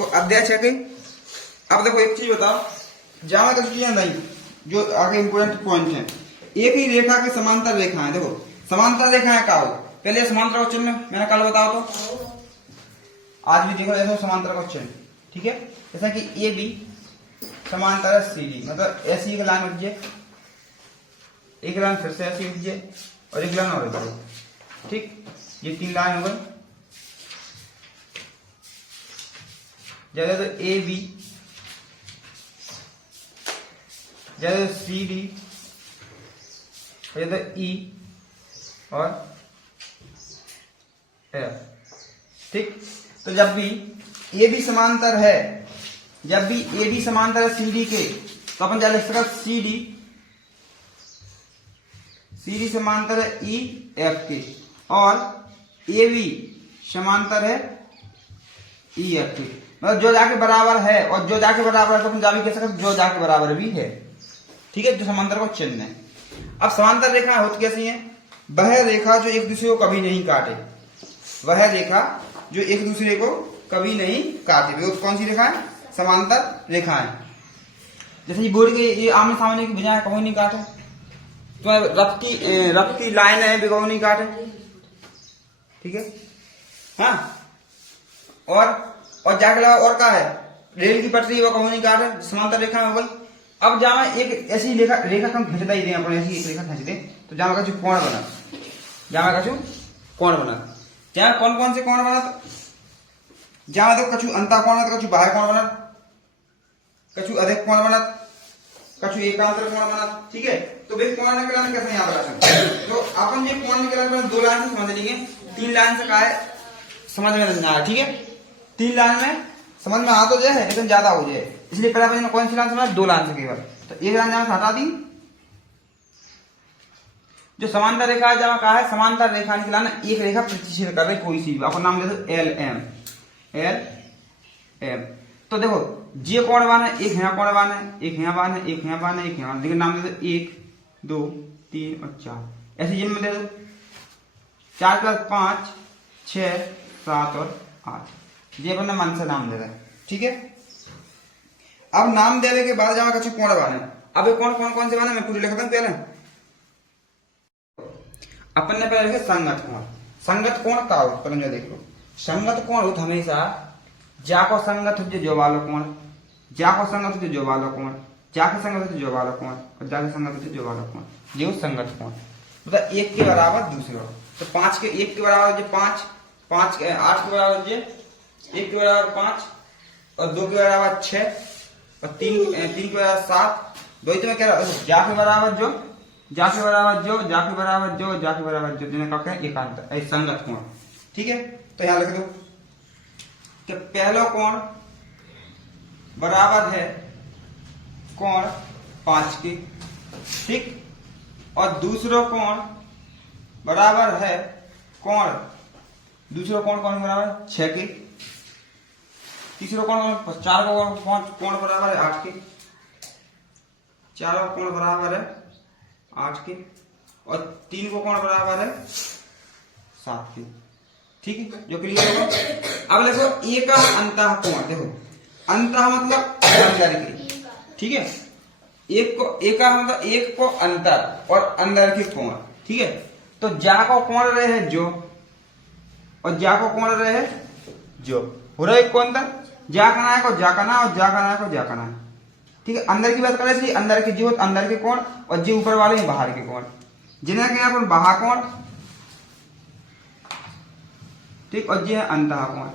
तो अध्याय 6 की। अब देखो एक चीज बताओ, जहां तक चीजें नहीं, जो आगे इंपोर्टेंट पॉइंट है, एक ही रेखा के समांतर रेखाएं। देखो समांतर रेखाएं का हो, पहले समांतर का चिन्ह मैंने कल बताओ तो आज भी देखो ऐसा समांतर का चिन्ह, ठीक है। जैसा कि ए बी समांतर है सी डी, मतलब ऐसी एक लाइन उठ जाए, एक लाइन फिर से ऐसी उठ जाए और एक लाइन और उठ जाए, ठीक। ये 3 लाइन हो गई। जैसे तो ए बी, जैसे सी डी, जैसे ई और एफ, ठीक। तो जब भी ए बी समांतर है, जब भी ए बी समांतर है सी डी के, तो अपन क्या लिख सकते हैं, सी डी समांतर है ई एफ के, और ए बी समांतर है ई एफ के, मतलब जो जाके बराबर है, और जो जाके बराबर है तो अपन जा भी कह सकते हैं जो जाके बराबर भी है, ठीक है। जो समांतर का चिन्ह है। अब समांतर रेखा होती कैसी है, वह रेखा जो एक दूसरे को कभी नहीं काटे, वह रेखा जो एक दूसरे को कभी नहीं काटे, वो कौन सी रेखा है, समांतर रेखाएं। जैसे ये बोर्ड के ये आमने सामने की भुजाएं कभी नहीं काटे, तो रथ की लाइन है कभी नहीं काटे, ठीक है। हाँ, और जाके लगा और क्या है, रेल की पटरी वो कभी नहीं काटे, समांतर रेखा में बोल। अब जहां एक ऐसी रेखा हम खींचता ही दें, अपन ऐसी एक रेखा खींच दें, तो जहां का कोण बना, जहां का कोण बना, जहां कौन कौन से कोण बना, जहां देखो कछु अंता कोण बना, कछु बाह्य कोण बना, कछु अधिक कोण बना, कछु एकांतर कोण बना, ठीक है। तो भाई कोण निकालना कैसे यहाँ पर, तो अपन ये कोण निकालना 2 लाइन से समझ लेंगे, 3 लाइन से का है समझ में नहीं आया, ठीक है। 3 लाइन में समझ में आ तो जाए, लेकिन ज्यादा हो जाए, इसलिए पहले अपन कौन सी लाइन समझ, 2 लाइन से केवल। तो एक लाइन जहां से हटा दी, जो समांतर रेखा है जहां कहा है समांतर रेखा निकालना, एक रेखा प्रतिच्छेद कर रही कोई सी भी, अपन नाम ले दो एल एम, एल एम। तो देखो ये कोण बान है, एक यहाँ कोण बान है, एक यहाँ बान है, एक यहाँ बान है, एक यहाँ, लेकिन नाम दे दो 1 2 3 और 4, ऐसे जिन में दे दो 4 + 5 6 7 और 8, ये अपन मन से नाम दे रहे हैं, ठीक है। अब नाम देने के बाद जहां कछु कोण बान है, अब ये कोण कौन कौन से बान है मैं पूरी लिखता हूं। पहले अपन ने पहले लिखे संगत कोण। संगत कोण का हो, पर देख लो, संगत कोण हो हमेशा जाको संगत हो जो वालो कोण, जाको संगत हो जो वालो कोण, जाके संगत हो जो वालो कोण, और जाके संगत हो जो वालो कोण, ये संगत कोण। मतलब 1 के बराबर दूसरा, तो 5 के 1 के बराबर जो 5, 5 के 8 के बराबर जो 1 के बराबर 5, और 2 के बराबर 6, और 3 के बराबर 7। वही तो मैं कह रहा हूँ, जा के बराबर जो, जा के बराबर जो, जा के बराबर जो, जा के बराबर जो, जिन्हें कहते हैं एकांतर, ऐसे संगत कोण, ठीक है। तो यहां लिख दो कि पहला कोण बराबर है कोण 5 के, ठीक, और दूसरा कोण बराबर है कोण, दूसरा कोण कौन बराबर 6 के, तीसरा कोण 4 का कोण बराबर है 8 के, 4 का कोण बराबर है 8 के, और 3 को कोण बराबर है 7 के, ठीक है। जो क्लियर होगा। अब देखो एक अंतः कोण, देखो अंतः मतलब अंदर के, ठीक है। एक को एक मतलब एक को अंतर और अंदर के कोण, ठीक है। तो जा को कोण रहे जो, और जा को कोण रहे जो, हो रहा है एक को अंतर, जा करना है को जा करना, और जा करना है को जा करना, ठीक है। अंदर की बात करें इसलिए अंदर के जो अंदर के कोण, और जो ऊपर वाले बाहर के कोण, जिन्हें कहते हैं अपन बाह्य कोण, ठीक, और ये है अंतः कोण।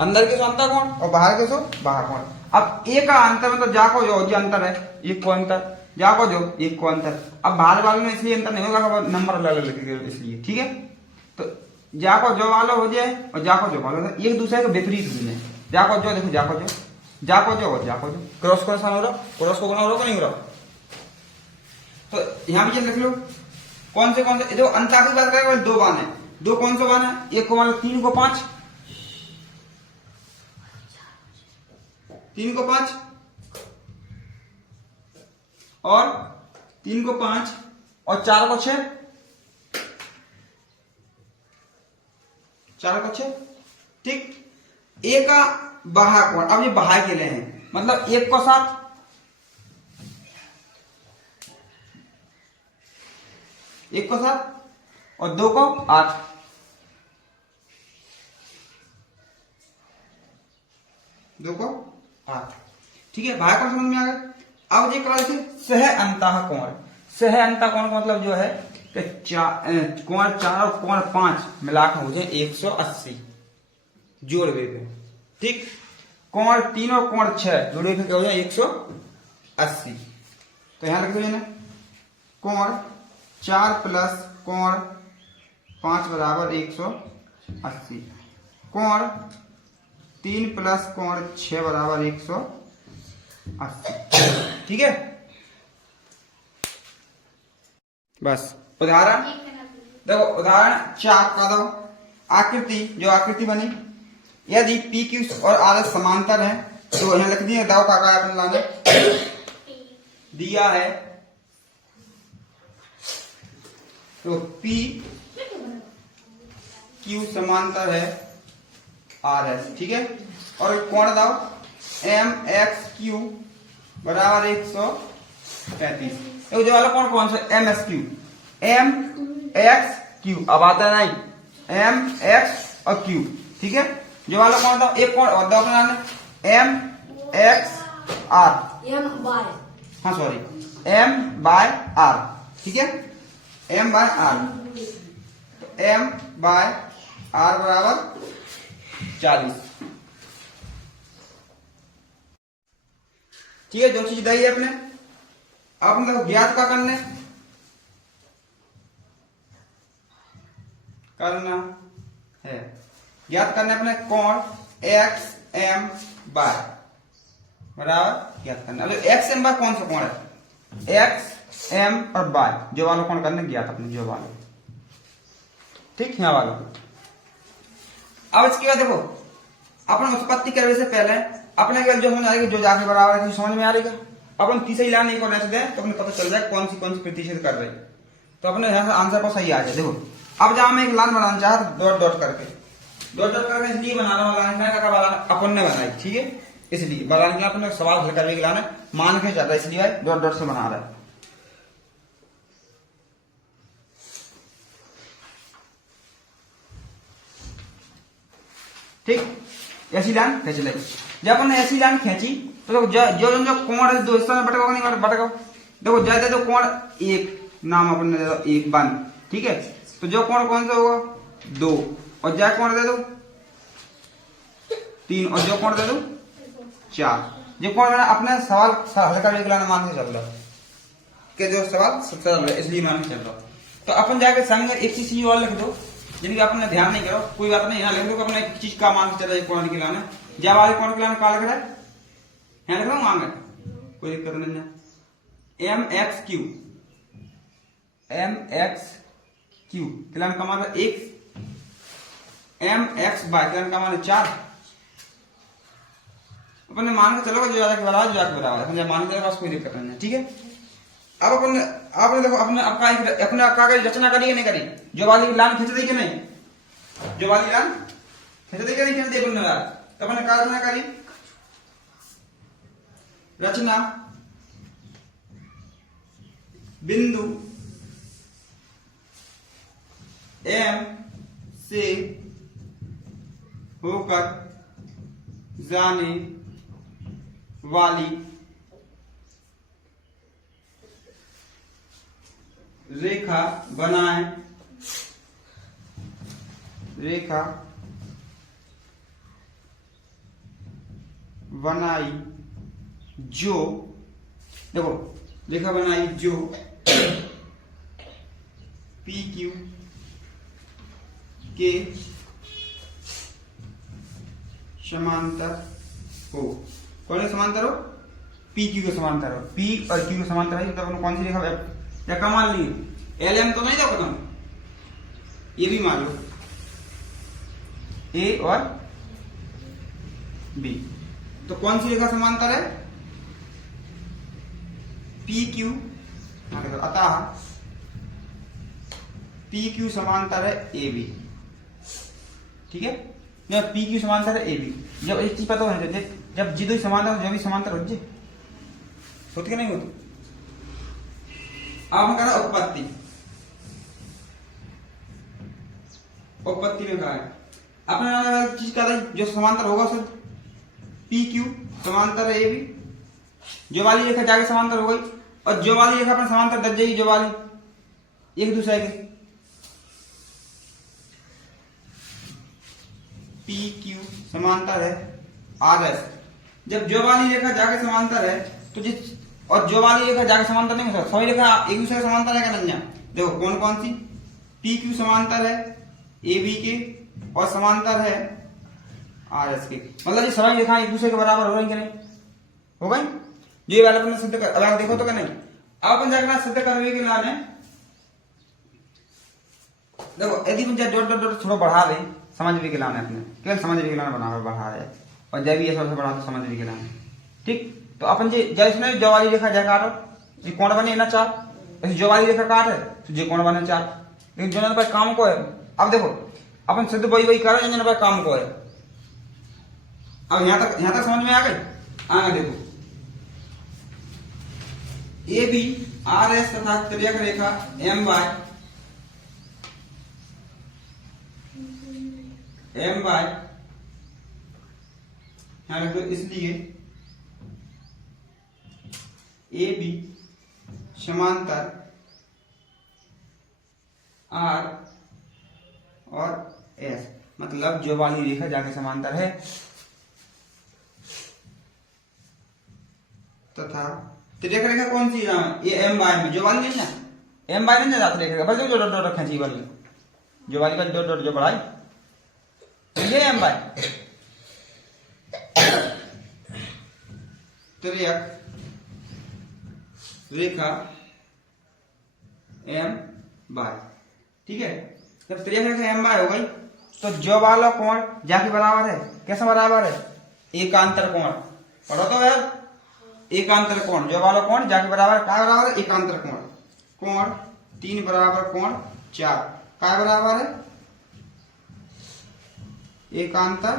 अंदर के सो अंतः कोण और बाहर के सो बाह्य कोण। अब एक का अंतर मतलब जा को जो अंतर है, एक को अंतर, जा को जो एक को अंतर। अब बाहर वालों में इसलिए अंतर नहीं होगा, नंबर अलग अलग लिखेंगे इसलिए, ठीक है। तो जा को जो वालो हो जाए, और जा को जो वालो हो, एक दूसरे के विपरीत हुए हैं। जा को जो देखो, जा को जो, जा को जो, जा को जो, क्रॉस को निशान हो रहा, क्रॉस को गुना हो रहा नहीं हो रहा। तो यहां भी लिख लो कौन से जो अंतर की बात करें 2 बान है, 2 कौन से बान है, एक को मान लो 3 को 5, 3 को 5, और 3 को 5, और 4 को 6, 4 को 6, ठीक। ए का बाह्य कोण, अब ये बाह्य के लिए हैं, मतलब 1 को 7, एक को 7 और 2 को 8, 2 को 8। ठीक है, बाह्य कोण समझ में आ गया। अब ये करा थे सह अंतः कोण। सह अंतः कोण का मतलब जो है कि कोण 4 और कोण 5 मिलाकर हो जाए 180 जोड़वे पे। ठीक, कोण 3 और कोण 6 जोड़वे पे क्या हो जाए 180। तो यहां लिख दीजिए ना, कोण 4 प्लस कोण 5 बराबर 180, कोण 3 प्लस कोण 6 बराबर 180। ठीक है, बस। उदाहरण देखो, उदाहरण 4 का दो, आकृति, जो आकृति बनी, यदि पी क्यू और आर समांतर है तो यहां लिख दिए, दाव का अपने लाने दिया है, तो पी क्यू समांतर है आर एस। ठीक है, और कोण दाव एम एक्स क्यू बराबर 135। तो जो वाला कोण कौन सा, M S Q, M X Q, अब आता नहीं एम एक्स और क्यू। ठीक है, जो वाला कोण था एक कोण और दो अपना M X R, M by, हाँ सॉरी एम बाय आर। ठीक है, एम बाय आर, तो एम बाय आर बराबर 40। ठीक है, जो चीज दी है अपने, अब हम देखो ज्ञात का करना है, ज्ञात करना अपने कोण एक्स एम बाय बराबर ज्ञात करना। अब एक्स एम बाय कौन सा कोण है, एक्स एम और बाय, जो वालों कोण करना ज्ञात अपने, जो वालों। ठीक, यहाँ वालों। अब इसके बाद देखो, अपन उत्पत्ति करने से पहले अपने केवल जो समझ आ रही जो जाके बराबर है समझ में आ रही, अपन तीसरी लाइन एक और ऐसे दें तो अपने पता चल जाए कौन सी प्रतिशत कर रहे, तो अपने यहाँ आंसर पर सही आ जाए। देखो, अब जहां मैं एक लाइन बनाना चाह डॉट डॉट करके, डॉट डॉट करके इसलिए बनाना वाला अपन ने बनाई। ठीक है, इसलिए बनाने के लिए अपने सवाल हल करने के लाना मान के चल रहा है, इसलिए डॉट डॉट से बना रहा है। ठीक, ऐसी लाइन खींच ले। जब अपन ने ऐसी लाइन खींची तो जो जो जो कोण है दो हिस्सों में बटेगा नहीं बटेगा। देखो ज्यादा तो कोण एक, नाम अपन ने दे दो एक बन। ठीक है, तो जो कोण कौन सा होगा 2, और जो कोण दे दो 3, और जो कोण दे दो 4। जो कोण मैंने अपने सवाल हल करने के लिए मान के चल रहा कि जो सवाल चल रहा है इसलिए मान के चल रहा। तो अपन जाके संग एक चीज और लिख दो जिनकी आपने ध्यान नहीं करो, कोई बात नहीं, यहाँ लिख दो कि अपने एक चीज का मान के चल रहा है कोण के लाने, जब वाले कोण के लाने का लिख रहा है यहाँ लिख दो मांगे, कोई दिक्कत नहीं है। M X Q, M X Q किलान का मान 1, एम एक्स बाय किलान का मान 4। अपने मान के चलो जो ज्यादा बराबर, जो ज्यादा बराबर है, मान के पास कोई दिक्कत नहीं है। ठीक है, अब अपन आपने देखो अपने अपने कागज रचना करी नहीं करी, जो वाली लाइन खींच दी कि नहीं, जो वाली लाइन खींच दी कि नहीं खींच दी अपन ने, तो अपने क्या रचना करी, रचना बिंदु एम से होकर जाने वाली रेखा बनाए, रेखा बनाई जो, देखो रेखा बनाई जो पी क्यू के समांतर हो। कौन से समांतर हो, पी क्यू के समांतर हो, पी और क्यू के समांतर है, तो कौन सी रेखा या का मान लिए एल एम तो नहीं देखो तुम, ये भी मान लो ए और बी, तो कौन सी रेखा समांतर है, पी क्यू, अतः पी क्यू समांतर है ए बी। ठीक है, जब पी क्यू समांतर है ए बी, जब एक चीज पता होनी चाहिए, जब जी दो समांतर जो भी समांतर हो जाए होती कि नहीं होती। अब हम कह रहे हैं उत्पत्ति, उत्पत्ति में कहा है अपने चीज का जो समांतर होगा सर पी क्यू समांतर है ए बी, जो वाली रेखा जाके समांतर हो गई और जो वाली रेखा अपने समांतर दब जाएगी, जो वाली एक दूसरे के पी क्यू समांतर है आर एस। जब जो वाली रेखा जाके समांतर है तो जिस और जो वाली रेखा जाके समांतर नहीं हो सकता, सभी रेखा एक दूसरे समांतर है क्या नहीं? देखो कौन कौन सी, पी क्यू समांतर है ए बी के और समांतर है आर एस के, मतलब ये सभी रेखाएं एक दूसरे के बराबर हो रही कि नहीं? हो गई। जो ये वाला अपन सिद्ध कर, अब देखो तो क्या नहीं। अब अपन जाकर सिद्ध करने के लाने देखो यदि मुझे डॉट डॉट डॉट थोड़ा बढ़ा दे समझ भी के लाने अपने केवल समझ भी के लाने बना बढ़ा रहे और जब भी ये सबसे बढ़ा तो समझ भी के लाने। ठीक, तो अपन जी जैसे जो वाली रेखा जा काटो ये कौन बने ना चार, ऐसे जो वाली रेखा काट है तो ये कौन बने चार, लेकिन जो पर काम को है। अब देखो अपन सिद्ध वही वही कर रहे हैं पर काम को है। अब यहां तक समझ में आ गई? आगे देखो ए बी आर एस तथा तिर्यक रेखा एम वाई यहां रख दो, इसलिए ए बी समांतर आर और एस, मतलब जो वाली रेखा जाके समांतर है तथा तिर्यक रेखा कौन सी ये एम बाय में जो वाली नहीं है एम बाय नहीं जाती रेखा बस जो डॉट डॉट खींची वाली जो वाली का डॉट डॉट जो बढ़ाई तो ये एम बाय तिर्यक रेखा एम बाय। ठीक है, जब तिर्यक रेखा एम बाय हो गई तो जो वाला कोण जाके बराबर है, कैसा बराबर है? एकांतर कोण। पढ़ो तो यार, एकांतर कोण, जो वाला कोण जाके बराबर क्या बराबर है? एकांतर कोण। कोण 3 बराबर कोण 4 क्या बराबर है? एकांतर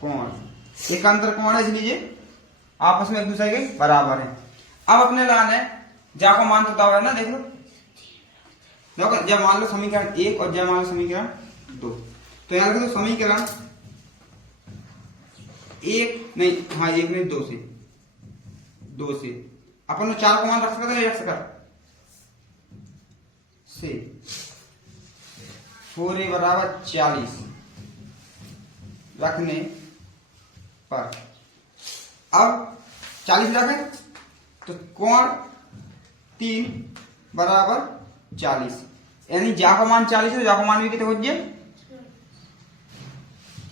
कोण। एकांतर कोण है इसलिए आपस में एक दूसरे के बराबर है। अब अपने लाने जाको मान तो है ना, देख लो देखो, जब मान लो समीकरण 1 और जब मान लो समीकरण 2, तो यहां देखो समीकरण 1 नहीं, हाँ 1 नहीं 2 से अपन 4 को मान रख सकते नहीं रख सकते से 4a बराबर 40 रखने पर अब 40 रखें तो कोण 3 बराबर 40, यानी जा का मान 40 है, जा का मान भी कितने हो जाए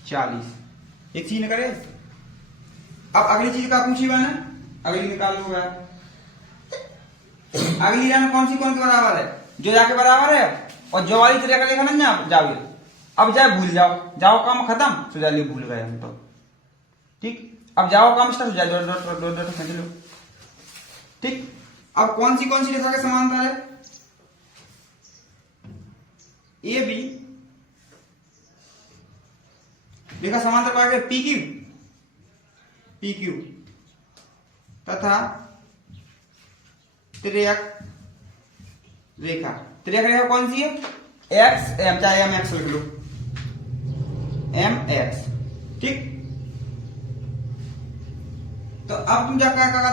40। एक चीज करे। अब अगली चीज का पूछी मैंने, अगली निकाल लो यार। अगली लाइन कौन सी कौन के बराबर है? जो जाके बराबर है और जो वाली तरह का लेखा ना जाओगे। अब जाए भूल जाओ काम खत्म, तो जाइए भूल गए हम तो। ठीक, अब जाओ काम स्टार्ट हो जाए, डॉट डॉट समझ लो। ठीक, अब कौन सी रेखा के समांतर है? ए बी रेखा समांतर पाएगा पी क्यू तथा तिर्यक रेखा कौन सी है? एक्स एम, चाहे एम एक्स लिख लो, एम एक्स। ठीक, तो अब तुम क्या करो?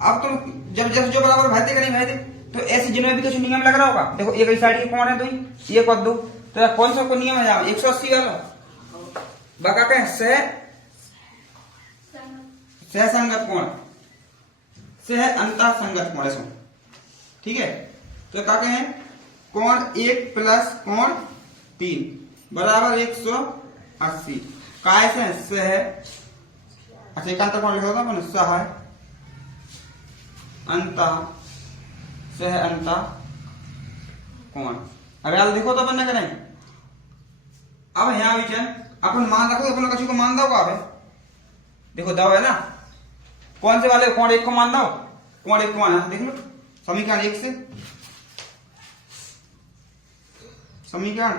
अब तुम जब जो बराबर भाई थे नहीं भाई थे तो ऐसे जिनमें भी कुछ नियम लग रहा होगा। देखो एक इस साइड की कोण है तो ये कर दो, तो कौन सा को नियम है? 180 वाला बका के सहसंगत कोण से है अंतः संगत कोण है। ठीक है, तो क्या कहें? कोण 1 प्लस कोण 3 बराबर 180 काय से है। अच्छा एकांतर कोण लिखा था सह अंतः सह अंतः कोण। अब यार देखो तो अपन करें। अब यहाँ विचन अपन मान रखो, अपन कछु को मान दो का? देखो दाव है ना, कौन से वाले कोण 1 को मान दो, कोण 1 को मान देख लो समीकरण 1 से, समीकरण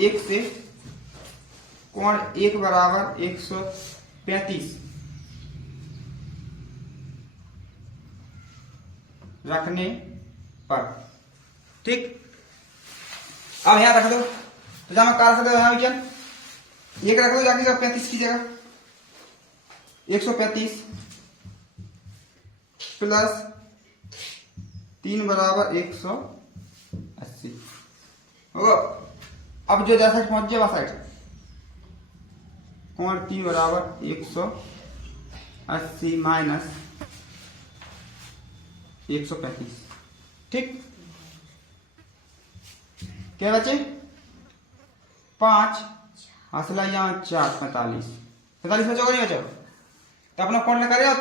1 से कोण 1 बराबर 135 रखने पर, ठीक। अब यहां रख दो, तो जहां कार रख दो यहां विचन 1 रख दो जाके 35 की जगह 135 प्लस 3 बराबर 180 होगा। अब जो जैसा पहुंच जाए साइड कोण 3 बराबर 180 माइनस 135, ठीक। क्या बचे 5 असला यहाँ 4 45 बचो नहीं बचो, तो अपना कौन लिखा रहे हो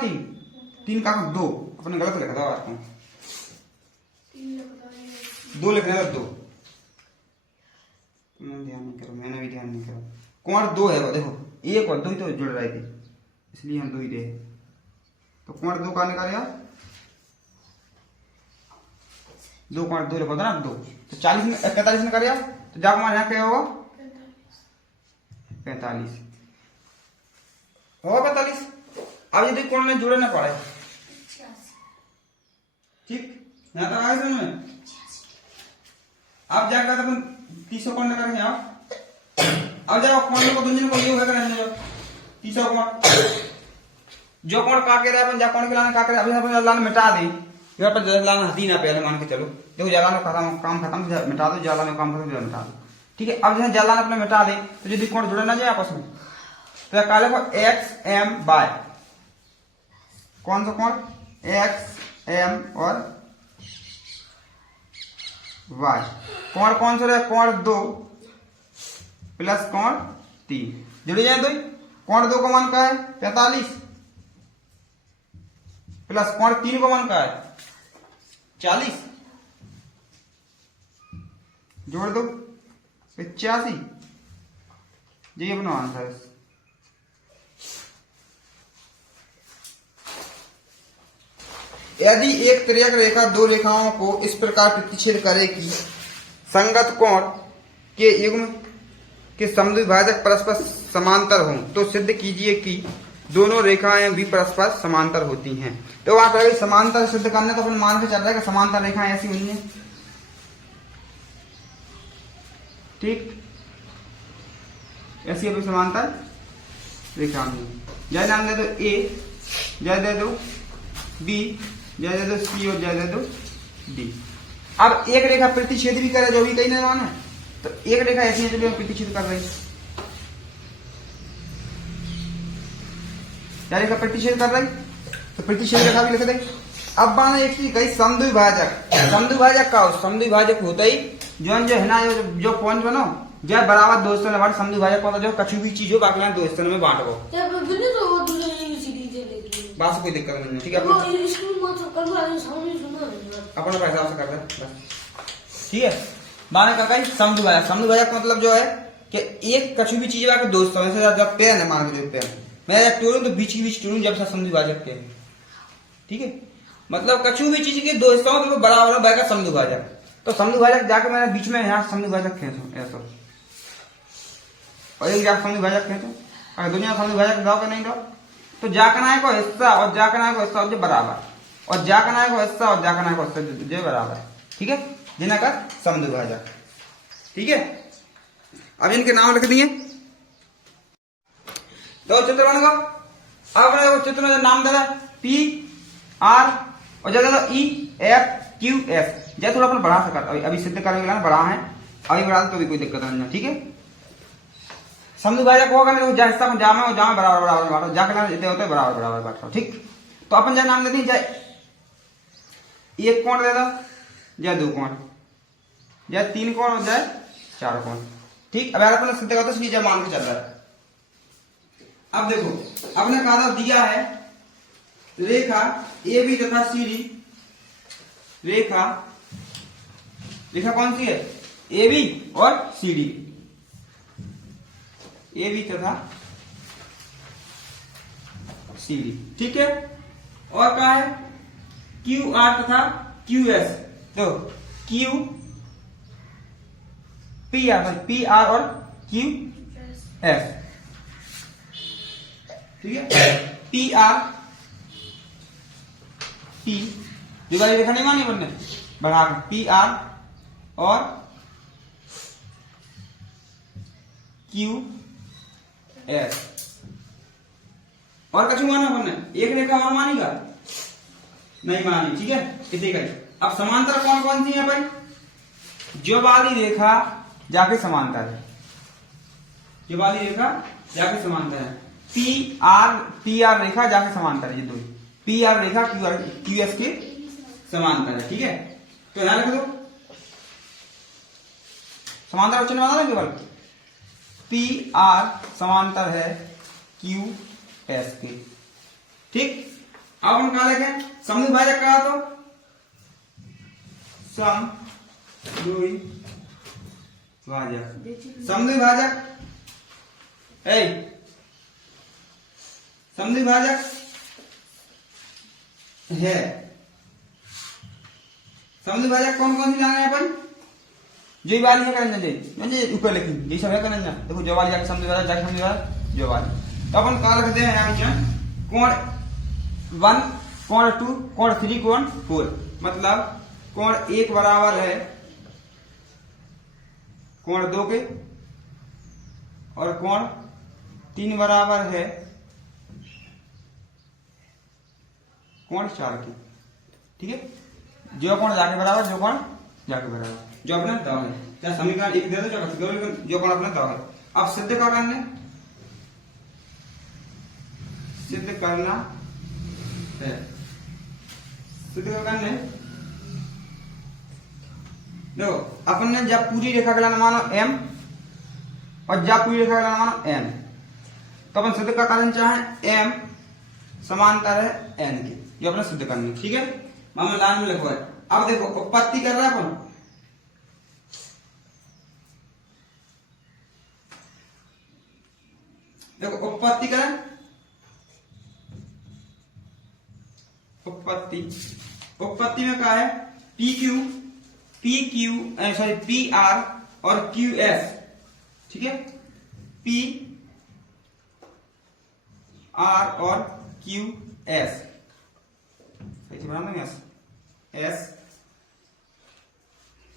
3 का 2 अपने गलत लिखा था आपको 2 लिखने का 2, तुमने ध्यान नहीं करो, मैंने भी ध्यान नहीं करा। कोण 2 है वो देखो 1 और 2 ही तो जुड़ रहे थे इसलिए हम 2 ही रहे, तो कोण 2 का निकालेगा 2 कोण 2 लिखा था ना 2, तो 40 में 45 में करेगा तो जाकर हमारे यहाँ क्या होगा 45 होगा 45। अब यदि कोण में जुड़े ना पड़े, ठीक, यहाँ तक आगे समझ में। अब जाकर अपन 30 कोण करेंगे आप, अब जाओ कोण को दूसरे को ये होगा करने जाओ 30 कोण जो कोण का के रहा है अपन जा कोण के लाने का करे, अभी अपन लाने मिटा दे यहाँ पर जलाना हदी ना पहले मान के चलो, देखो जलाना खत्म काम खत्म मिटा दो, जलाना काम खत्म मिटा दो, ठीक है। अब जैसे जलाना अपने मिटा दे तो यदि कोण जुड़े ना जाए आपस में तो काले को एक्स एम बाय कौन सा कोण एक्स एम और वाई, कोण कौन सा रहे कोण 2 प्लस कोण 3 जुड़ जाए दो, कोण 2 का मान का है 45 प्लस कोण 3 का मान का है 40 जोड़ दो 85, ये अपना आंसर है। यदि एक तिर्यक रेखा 2 रेखाओं को इस प्रकार प्रतिच्छेद करे कि संगत कोण के युग्म के समद्विभाजक परस्पर समांतर हों, तो सिद्ध कीजिए कि दोनों रेखाएं भी परस्पर समांतर होती हैं। तो वहां पर समांतर सिद्ध करने तो अपन मान के चल रहा है कि समांतर रेखाएं ऐसी हुई हैं, ठीक, ऐसी अपनी समांतर रेखा में जय नाम दे दो ए, जय दे दो बी, जय दे दो सी और जय दे दो डी। अब एक रेखा प्रतिच्छेद भी करे जो भी कहीं ना माने, तो एक रेखा ऐसी है जो प्रतिच्छेद कर रही है, क्या रेखा प्रतिच्छेद कर रही, तो प्रतिच्छेद रेखा भी लिख दे। अब माना एक चीज कही समद्विभाजक, समद्विभाजक का समद्विभाजक होता ही जो है ना जो पॉइंट बनो जो बराबर 2 हिस्सों में बांट, समद्विभाजक होता जो कछु भी चीज हो बाकी 2 हिस्सों में बांट दो, बस कोई दिक्कत नहीं है, ठीक है। अपना पैसा से कर रहे बस, ठीक है। माने का कहीं समद्विभाजक, समद्विभाजक मतलब जो है कि एक कछु भी चीज बाकी 2 हिस्सों में, जब पेन है मान के जो पेन मैं जब टूरूं तो बीच की बीच टूरूं जब समद्विभाजक के, ठीक है। मतलब कछु भी चीज के 2 हिस्सों में बराबर बनेगा समद्विभाजक, तो समद्विभाजक जाके मैंने बीच में यहाँ समद्विभाजक खींचो ऐसा, और एक जाकर समद्विभाजक खींचो, अगर दुनिया समद्विभाजक दो के नहीं दो तो जाकनाय को हिस्सा और जाकनाय को हिस्सा जो बराबर, और जाकनाय को हिस्सा और जाकनाय को हिस्सा जो बराबर, ठीक है, जिन्हें का समद्विभाजक, ठीक है। अब इनके नाम लिख दिए, दो चित्र बन गो। अब चित्र में नाम दे पी आर और जगह ई एफ क्यू एफ, जैसे थोड़ा अपन बढ़ा सकता, अभी सिद्ध करेंगे ना बढ़ा है, अभी बढ़ा तो भी कोई दिक्कत नहीं, ठीक है। समद्विभाजक होगा नहीं तो जा हिस्सा में जामे और जामे बराबर बराबर बांटो, जाके जितने होते बराबर बराबर बांटो, ठीक। तो अपन जय नाम देते हैं जय एक कोण दे दो, जय 2 कोण, जय 3 कोण और जय 4 कोण, ठीक। अब अपन सिद्ध करते इसलिए जय मान के चल रहा है। अब देखो अपने कहा दिया है रेखा ए बी तथा सी डी, रेखा रेखा कौन सी है ए बी और सी डी, ए बी तथा सी डी, ठीक है। और कहा है क्यू आर तथा क्यू एस, तो क्यू पी आर और क्यू एस, ठीक है। पी आर पी जो वाली रेखा नहीं मानी बनने बढ़ा पी आर और क्यू एस और कछु माना बनने एक रेखा और मानेगा नहीं मानी, ठीक है। इसी का अब समांतर कौन कौन सी है भाई? जो वाली रेखा जाके समांतर है, जो वाली रेखा जाके समांतर है, पी आर रेखा जाके समांतर है, ये दो पी आर रेखा क्यू एस के समांतर है, ठीक है। तो ध्यान रख दो समांतर वचन बना देंगे केवल पी आर समांतर है क्यू एस के, ठीक। अब हम कहा लिखें समद्विभाजक भाजक कहा तो समद्विभाजक समद्विभाजक है। समद्विभाजक कौन कौन सी जाने हैं अपन? जो वाली है करंजन जी ऊपर लिखी ये सब है करंजन, देखो जो वाली जाके समद्विभाजक जाके समद्विभाजक जो वाली। तो अपन कहा लिखते हैं कोण 1 कोण 2 कोण 3 कोण 4, मतलब कोण 1 बराबर है कोण 2 के और कोण 3 बराबर है कोण 4 के, ठीक है। जो कोण जाके बराबर जो कोण जाके बराबर जो अपना दाव है, चाहे समीकरण एक दे दो जो कोण अपना दाव है। अब सिद्ध क्या करने सिद्ध करना है, सिद्ध क्या करने देखो अपन ने जब पूरी रेखा का लाना मानो m और जब पूरी रेखा का लाना मानो n, तो अपन सिद्ध का कारण चाहे m समांतर है n के, ये अपने सिद्ध करनी, ठीक है। मामला लाइन में लिखो है। अब देखो उत्पत्ति कर रहा है अपन, देखो उत्पत्ति करें, उत्पत्ति में क्या है पी आर और क्यू एस, ठीक है। पी आर और क्यू एस एस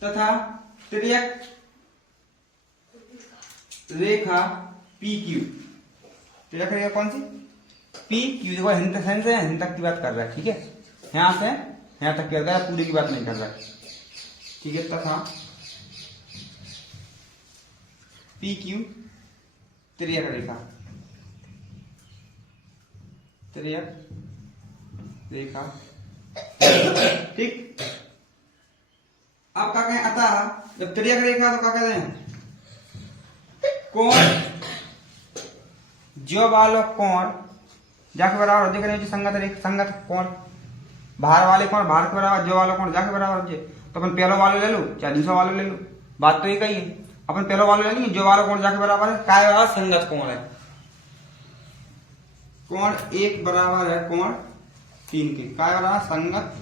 तथा तिर्यक रेखा पी क्यू, तिर्यक रेखा कौन सी? पी क्यू, देखो हिंद से हिंद तक की बात कर रहा है, ठीक है। यहां से यहां तक की बात कर रहा है, पूरी की बात नहीं कर रहा है, ठीक है। तथा पी क्यू तिर्यक रेखा ठीक। अब क्या कहें अतः जब तिर्यक रेखा तो क्या कहते हैं कोण जो वालों कोण जाके बराबर हो जाएगा, संगत कोण बाहर वाले कोण बाहर के बराबर जो वालों कोण जाके बराबर हो जाए, तो अपन पहलो वाले ले लो चाहे दूसरा वाले ले लो, बात तो एक ही है। अपन पहलो वाले ले लेंगे जो वालों कोण जाके बराबर है, काय बराबर संगत कोण है, कोण 1 बराबर है कोण 3 के, काय बराबर संगत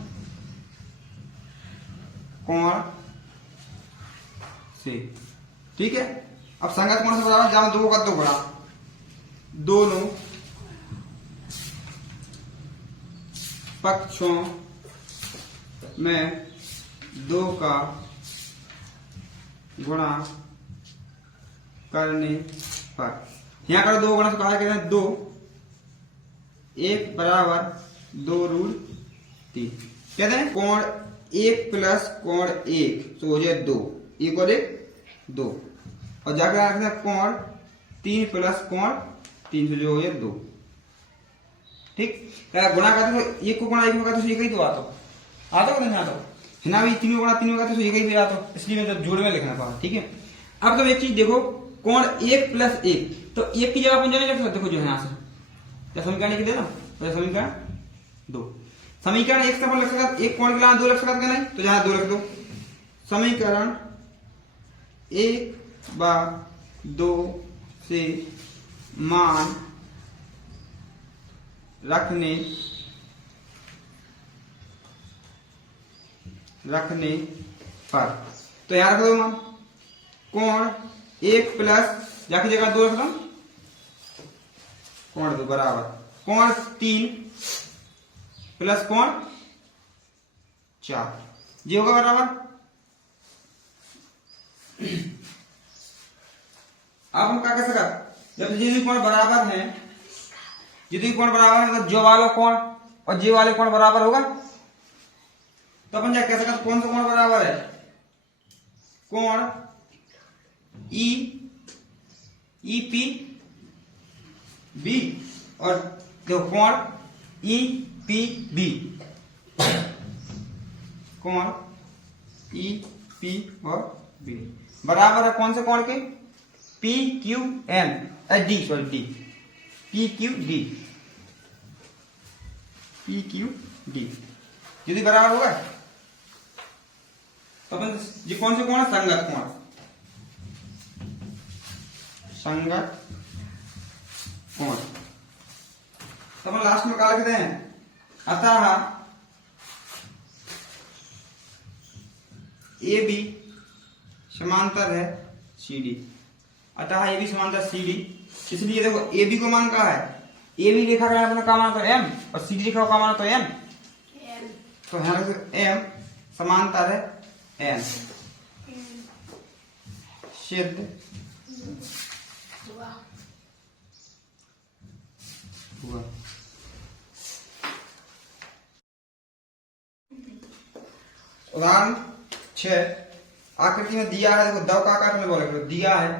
कोण से, ठीक है। अब संगत कोण से बराबर जहां 2 का 2 बड़ा दोनों पक्षों में 2 का गुणा करने पर, यहां करो 2 गुणा से कहा कहते हैं 2 1 बराबर 2 रूट 3, कहते हैं कोण 1 प्लस कोण 1 तो हो जाए 2, 1 और 1 2, और जाकर रखते हैं कोण 3 प्लस कोण 3 जो हो जाए 2, ठीक। गुणा करते तो 1 को गुणा 1 में करते तो 1 ही तो आता को नहीं आता है ना भाई, 3 को गुणा 3 में करते तो 1 ही भी आता, इसलिए मैं तो जोड़ में लिखना पड़ा, ठीक है। अब तो एक चीज देखो कोण 1 प्लस 1 तो 1 की जगह अपन जो लिख सकते, देखो जो है यहां से समीकरण लिख देना, तो समीकरण 2, समीकरण 1 से अपन लिख सकते 1 कोण के लिए 2 लिख सकते नहीं, तो जहां 2 लिख दो, समीकरण 1/2 से मान रखने पर, तो यहां रख दो मान कोण 1 प्लस जाके जगह 2 रख दो, कोण 2 बराबर कोण 3 प्लस कोण 4 ये होगा बराबर। अब हम क्या कह सकते, जब ये कोण बराबर है, ये कोण बराबर है तो जो वाला कोण और जे वाले कोण बराबर होगा, तो अपन क्या कह सकते कौन सा कोण बराबर है, कोण ई पी बी और देखो कोण ई पी बी, कोण ई पी और बी बराबर है कौन से कोण के, P Q N D, sorry D, P Q D, P Q D यदि बराबर होगा तो अपन ये कौन से कोण है, संगत कोण, संगत कोण। तो अपन लास्ट में क्या लिखते हैं, अतः ए बी समांतर है सी डी, अतः ए बी समांतर सी डी, इसलिए देखो ए बी को मान कहा है, ए बी लिखा गया अपने का मान तो एम और सी डी लिखा हुआ का मान तो एम, तो यहाँ एम समांतर है एन, सिद्ध हुआ। उदाहरण 6 आकृति में दिया है, देखो दव का आकार में बोले दिया है,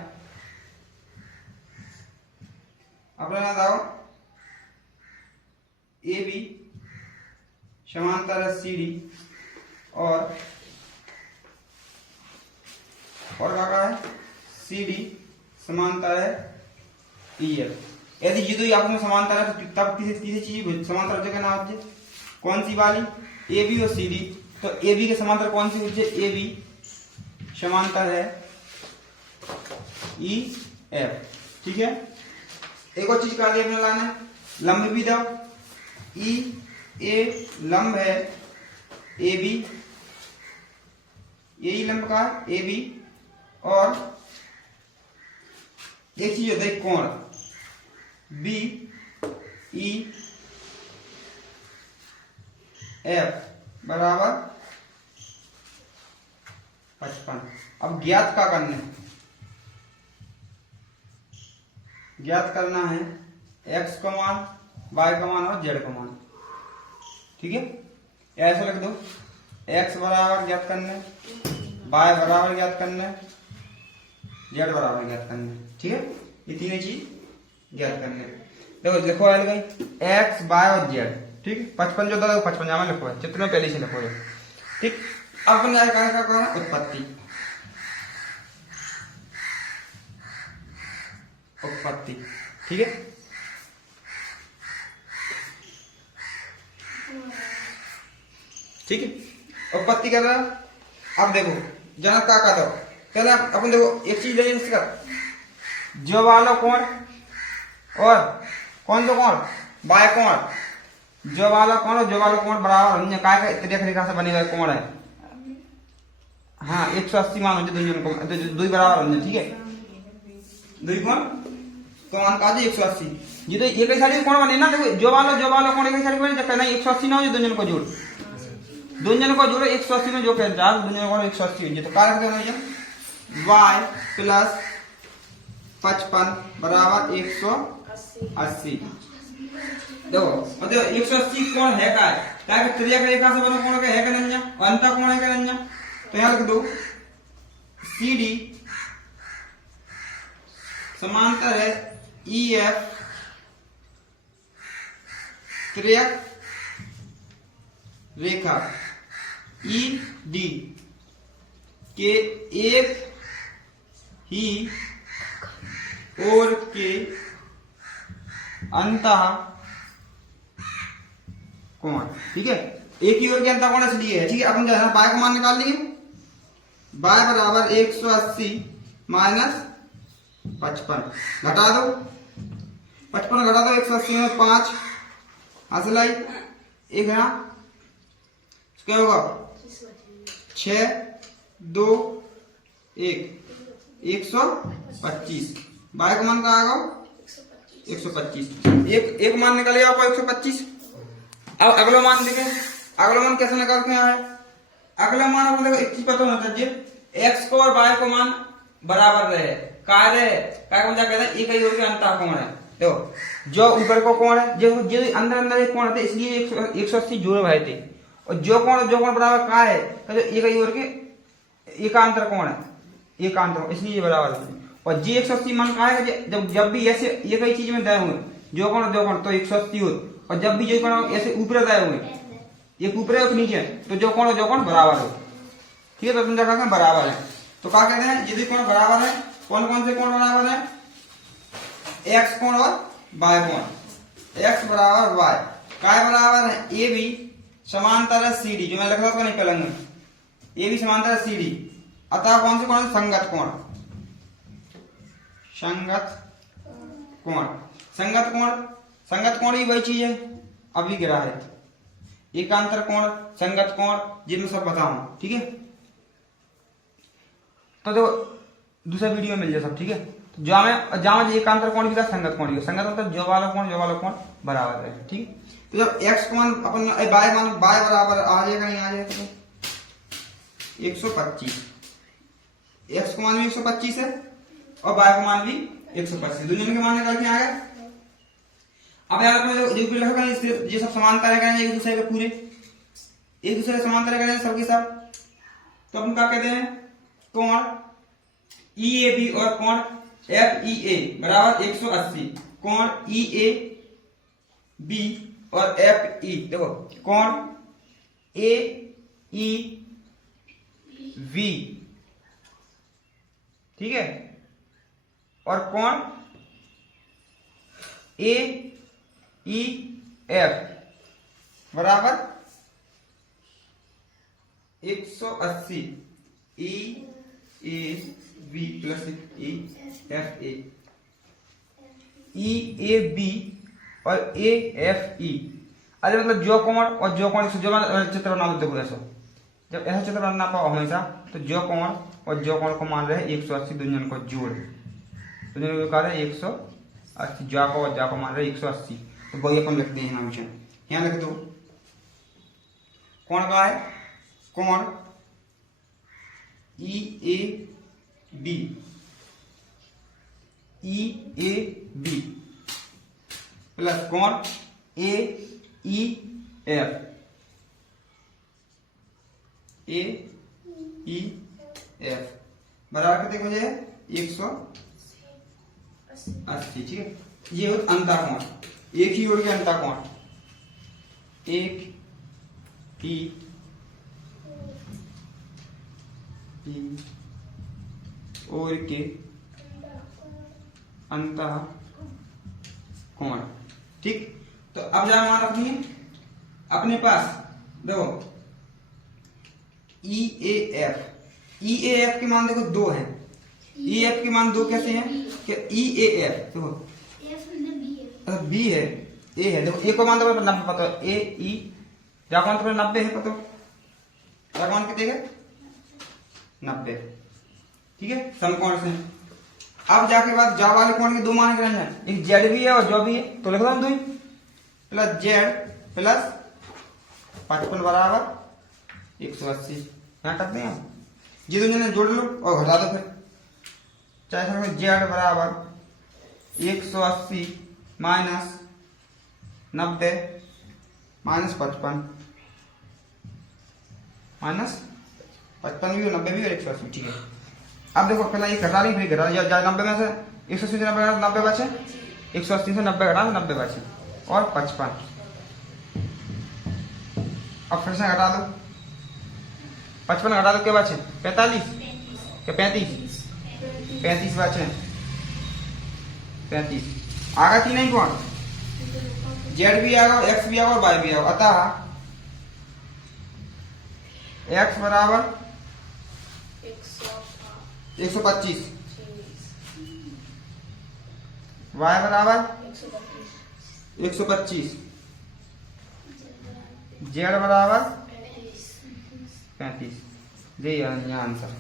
अपने ना दाओ ए बी समांतर है सी डी और क्या है सी डी समांतर है ई एफ। यदि ये दो आपस में समांतर है तो तब तीसरी चीज समांतर जगह ना होती, कौन सी वाली, ए बी और सी डी, तो ए बी के समांतर कौन सी होती है, ए बी समांतर है ई एफ, ठीक है। एक और चीज का अपने लाना, लंब भी दो, ई ए लंब है ए बी, यही लंब का है ए बी, और एक चीज होता है कोण बी ई एफ बराबर 55। अब ज्ञात का करना है, ज्ञात करना है x का मान, y का मान और z का मान, ठीक है। ऐसे लिख दो, x बराबर ज्ञात करना है, y बराबर ज्ञात करना है, z बराबर ज्ञात करना है, ठीक है। ये तीनों चीज ज्ञात करने, देखो लिखो आ गई x y और z, ठीक। 55 जो था 55 यहाँ लिखो है, चित्र में पहले से लिखो है, ठीक। अब अपन क्या करना, उत्पत्ति, उत्पत्ति, ठीक है। ठीक है, उत्पत्ति कर रहा। अब देखो जनक का दो, पहले अपन देखो एक चीज लेंगे इसका, जो वाला कोण और कौन सा कोण, बाय कोण, जो वाला कोण और जो वाला कोण बराबर होने का तरीका से बने हुए कोण है, हाँ 180 मान हो जाए दोनों को, दो बराबर होने, ठीक है, दो कोण तो मान का 180, ये तो एक ही साइड कोण बने ना, देखो जो वाला कोण एक ही साइड बने, कहना 180 ना हो जाए, दोनों को जोड़, दोनों को जोड़ो 180 में जो कहता है दोनों को 180 हो जाए, तो क्या रख देना y प्लस 55 बराबर 180। देखो मतलब 180 कोण है का है, क्या त्रिज्या रेखा से बना कोण का है का नहीं, अंत कोण है का नहीं, तो यहां लिख दो सी डी समांतर है ई एफ त्रियक रेखा ई डी के एक ही ओर के अंतः कोण, ठीक है, एक ही ओर के अंतः कोण इसलिए है, ठीक है। अपन जो है ना बाय का मान निकाल लिए, बाय बराबर 180 माइनस 55, घटा दो 55 घटा दो 180 में 5 हासिल आई, एक यहाँ क्या होगा 6 2 1 125, बाय का मान का आएगा 125। एक मान निकल गया आपका 125। अब अगला मान देखें, अगला मान कैसे निकालते हैं आए? अगला मान आपको देखो एक चीज पता होना चाहिए, एक्स को और वाई को मान बराबर रहे, कार्य का कहते हैं एक ही ओर के अंतः कोण है। देखो जो ऊपर को कोण है, जो अंदर अंदर एक कोण थे, इसलिए 180 जोड़ भाई थे। और जो कोण बराबर का है, जो एक ही ओर के एकांतर कोण है, एकांतर, इसलिए ये बराबर है। और जी 180 मान का है, जब भी ऐसे एक ही चीज में दे हुए जो कोण तो 180 हो, और जब भी जो कोण ऐसे ऊपर दे हुए, एक ऊपर है एक नीचे, तो जो कोण बराबर हो। ठीक है, तो तुम देखा बराबर है। तो क्या कहते हैं, यदि कोण बराबर है, कौन कौन से कोण बराबर है? एक्स कोण और वाई कोण। एक्स बराबर वाई काय बराबर है? ए बी समांतर है सी डी, जो मैं लिख रहा था नहीं पहले, ए बी समांतर है सी डी, अतः कौन से कोण? संगत कोण। संगत कोण, संगत कोण, संगत कोण ही वही चीज है अभी गिरा है, एकांतर कोण, संगत कोण, जिनमें सब बताऊं। ठीक है, तो देखो दूसरा वीडियो में मिल जाए सब। ठीक है, तो जहां एकांतर कोण भी था, संगत कोण भी, संगत मतलब जो वाला कोण बराबर है। ठीक है, तो जब एक्स मान अपन बाय बराबर आ जाएगा, नहीं आ जाएगा तो 125, एक्स को मान भी 125 है और बाय को मान भी 125, दोनों के मान निकाल के आ गए। अब यार अपने जो भी लिखा ये सब समांतर है, एक दूसरे के पूरे एक दूसरे के समांतर है सबके सब, तो अपन क्या कहते हैं? कोण ई ए बी और कोण एफ ई ए बराबर 180, कोण ई ए बी और एफ ई, देखो कोण ए ई वी, ठीक है, और कोण ए ई एफ बराबर 180, E A B plus E F A, E A B और ए एफ ई। अरे मतलब जो कोण और जो कोण, जो चित्र बना दो, देखो ऐसा जब ऐसा चित्र बनना पाओ हमेशा, तो जो कोण और जो कोण को मान रहे 180, दोनों को जोड़, दोनों को रहे 180, जा को मान रहे 180, तो वही अपन लिखते हैं हमेशा, यहाँ लिख दो। कोण का है? कोण E A B, E A B plus कोण A E F, A E F बराबर कितने हो जाए? 180। ठीक है, ये होता अंतः कोण, एक ही ओर के अंतः कोण, एक ही और के अंतः कोण। ठीक, तो अब जरा मान रखनी अपने पास, देखो ई A F, E A F के मान देखो 2 है, ई एफ के मान 2 कैसे हैं? कि ई ए एफ देखो बी है, ए है, देखो ए को मान देखो 90 पता है, ए ई जा मान तो 90 है, पता जा मान कितने है? 90। ठीक है, समकोण से। अब जाके बाद जा वाले कोण के 2 मान गिरने हैं, एक जेड भी है और जो भी है, तो लिख दो 2 प्लस जेड प्लस 55 बराबर 180, यहाँ कर दें हम, ये दोनों जोड़ लो और घटा दो फिर, चाहे जेड बराबर 180 माइनस 90 माइनस 55, माइनस 55 भी 90 भी और 180। ठीक है, अब देखो पहले ये घटा ली, फिर घटा 90 में से 180 से 90 बचे, 180 से 90 घटा 90 बचे और 55। अब फिर से घटा दो, 55 घटा दो, क्या बचे? 45 क्या 35? 35 बचे, 35 आगा कि नहीं कौन? जेड भी आएगा, एक्स भी आएगा और वाई भी आएगा, अतः एक्स बराबर 125, वाई बराबर 125, जेड बराबर 35। ये आंसर।